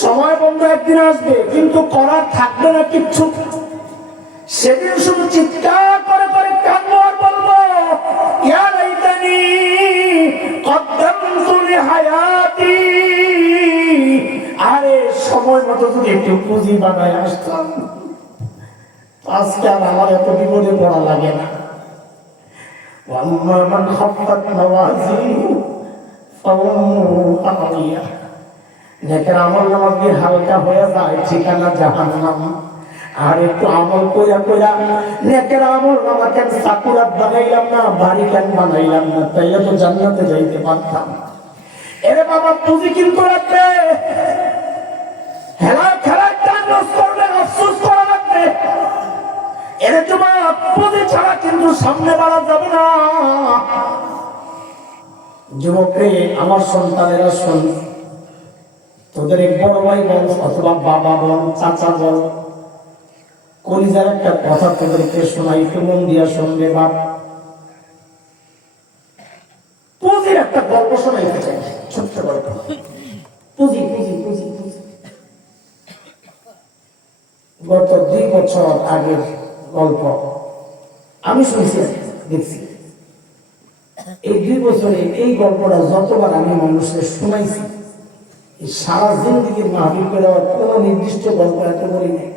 সময় বন্ধ একদিন আসবে, কিন্তু করার থাকবে না কিচ্ছু। সেদিন শুধু চিৎকার করে করে কাঁদবো আর বলবো, ইয়া লাইতানি কদ্দামতু লিহায়াতি। আরে সময় মতো যদি একটু পুঁজি বানায় আসতাম, আজকে আর আমার এত বিপদে পড়া লাগে না। ওয়াম্মা মান খাফফাত মাওয়াজিনহু ফাউম্মুহু হাওিয়া। নেকের আমল নামা দিয়ে হালকা হয়ে যায়, ঠিকানা জাহান্নাম। আর একটু আমল কইরা কইরা নেকের আমল নামাকে সাকুরাত বানাইলাম না, বাড়ি কেন বানাইলাম না, তাইলে তো জান্নাতে যাইতে পারতাম। এরে বাবা, পুঁজি কিন্তু রাখবে, হেলায় খেলায় টান করবে, আফসোস করা লাগবে। এরে তোমার পুঁজি ছাড়া কিন্তু সামনে বাড়া যাবে না। যুবকরে, আমার সন্তানেরা শোন, তোদের এক বড় ভাই বল অথবা বাবা বল, চাচা বল, কলিজার একটা কথা তোদেরকে শোনাই, একটু মন দিয়া শুনবে। বাপ, পুঁজির একটা গল্প শোনাইতে চাই, ছোট্ট গল্প। পুঁজি পুঁজি পুঁজি পুঁজি গত 2 বছর আগের গল্প আমি শুনছি, দেখছি। এই 2 বছরে এই গল্পটা যতবার আমি মানুষের শোনাইছি, সারা জিন্দিগির মাহফিল করে কোনো নির্দিষ্ট গল্প এত বলি নাই।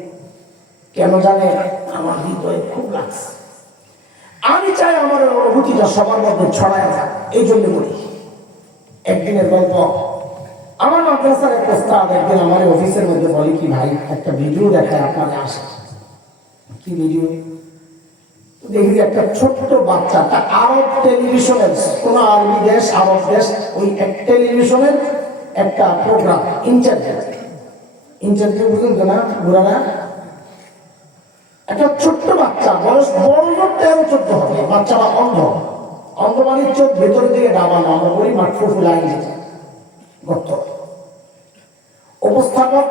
কেন জানে, আমার হৃদয়ে খুব লাগছে। আমি চাই আমার অনুভূতিটা সবার মধ্যে ছড়ায় যায়, এই জন্য বলি। একদিনের গল্প, আমার মাদ্রাসার এক ওস্তাদ একদিন আমার অফিসের মধ্যে বলে কি, ভাই একটা ভিডিও দেখায় আপনাদের আসে। কি ভিডিও? দেখি একটা ছোট্ট বাচ্চা, তা আরব টেলিভিশনের, কোন আরবি দেশ, আরব দেশ, ওই এক টেলিভিশনের একটা প্রোগ্রাম, ইন্টারভিউ বুঝলেন না, বুড়ারা। একটা ছোট্ট বাচ্চা, বয়স বড় 13-14 হবে, বাচ্চারা অন্ধ। অন্ধ মানে চোখ ভেতরের দিকে ডাবানো, আমরা বলি মাঠফুফু লাইন গর্ত। উপস্থাপক,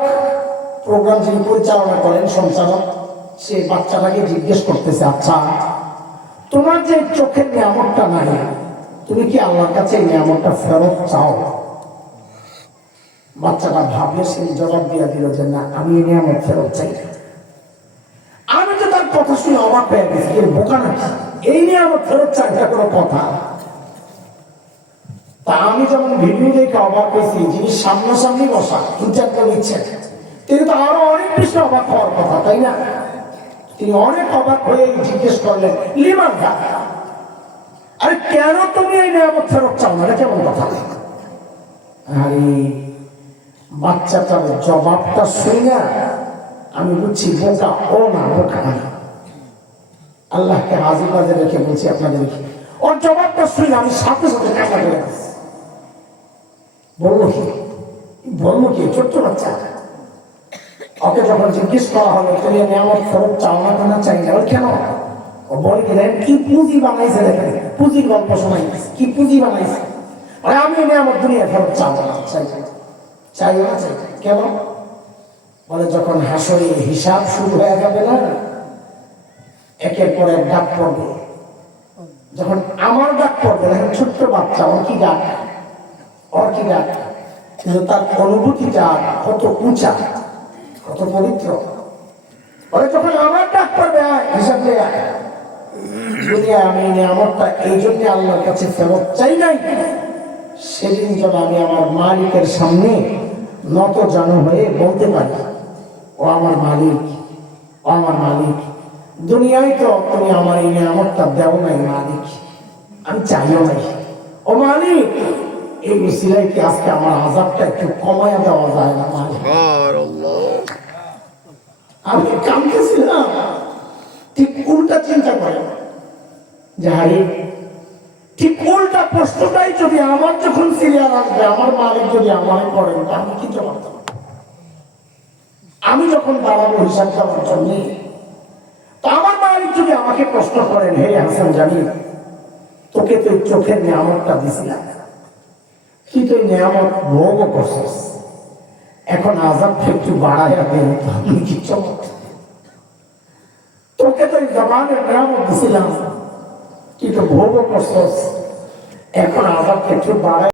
প্রোগ্রাম যিনি পরিচালনা করেন, সঞ্চালক, সে বাচ্চাটাকে জিজ্ঞেস করতেছে, আচ্ছা তোমার যে চোখের নিয়ামতটা নাই, তুমি কি আল্লাহর কাছে এই নিয়ামতটা ফেরত চাও? বাচ্চাটা ভাবলে সে জবাব দিয়ে দিল যে না, আমি এই নিয়ামত ফেরত চাই। আমি তো তার কথা শুনে অবাক হয়ে গেছি, এর বোকা নাকি, এই নিয়ামত ফেরত চাই, এটা কোনো কথা? তা আমি যেমন ভিডিও দেখে অবাক হয়েছি, যিনি সামনাসামনি বসা ইন্টারভিউ নিচ্ছেন, তিনি তো আরো অনেক বেশি অবাক হওয়ার কথা, তাই না? তিনি অনেক অবাক হয়ে জিজ্ঞেস করলেন, লিমান, আরে কেন তুমি এই নিয়ামত ফেরত চাও না, এটা কেমন কথা? আরে বাচ্চাটার জবাবটা শুনে আমি বুঝছি বোকা ও না, বোকা না। আল্লাহকে হাজির বাজে রেখে বলছি আপনাদেরকে, ওর জবাবটা শুনে আমি সাথে সাথে কাঁচা করে গেছি। বললো কি ছোট্ট বাচ্চা, ওকে যখন জিজ্ঞেস করা হলো তুমি নিয়ামত ফেরত চাও না, কেন চাই না, কেন? ও বলে দিলেন কি পুঁজি বানাইছে, দেখেন পুঁজির গল্প শোনাই, কি পুঁজি বানাইছে। আরে আমি নিয়ামত দুনিয়া ফেরত চাবো না, চাই না, চাই। কেন? বলে যখন হাসরে হিসাব শুরু হয়ে যাবে না, একের পর এক ডাক পড়বে, যখন আমার ডাক পড়বে, দেখেন ছোট্ট বাচ্চা, ওর কি ডাক, কিন্তু তার অনুভূতিটা কত উঁচা, কত পবিত্র। বলে যখন আমার ডাক পড়বে, হিসাব দিয়ে দুনিয়ায় আমি নিয়ামতটা এই জন্য আল্লাহর কাছে ফেরত চাই নাই, সেদিন যেন আমি আমার মালিকের সামনে নত জানু হয়ে বলতে পারি, ও আমার মালিক, ও আমার মালিক, দুনিয়ায় তো তুমি আমার এই নিয়ামতটা দেও নাই মালিক, আমি চাইও নাই, ও মালিক এই উসিলায় কি আজকে আমার আযাবটা একটু কমায়া দেওয়া যায় না মালিক? আমি কাঁদতেছিলাম, ঠিক উল্টা চিন্তা করে যে হারি, ঠিক উল্টা প্রশ্নটাই যদি আমার যখন সিরিয়াল আসবে, আমার মালিক যদি আমারে করেন, আমি কি জবাব দেব? আমি যখন দাঁড়াবো হিসাব দেওয়ার জন্য, তো আমার মালিক যদি আমাকে প্রশ্ন করেন, হে হাসান জানি, তোকে তো চোখের নিয়ামতটা দিছিলাম, তুই তো নিয়ামত ভোগও করছিস, এখন আযাবটা একটু বাড়াইয়া দেন, আমি কি জবাব? তোকে তো জবানের নিয়ামত দিছিলাম, তুই তো ভোগও করছিস, এখন আযাবটা একটু বাড়াই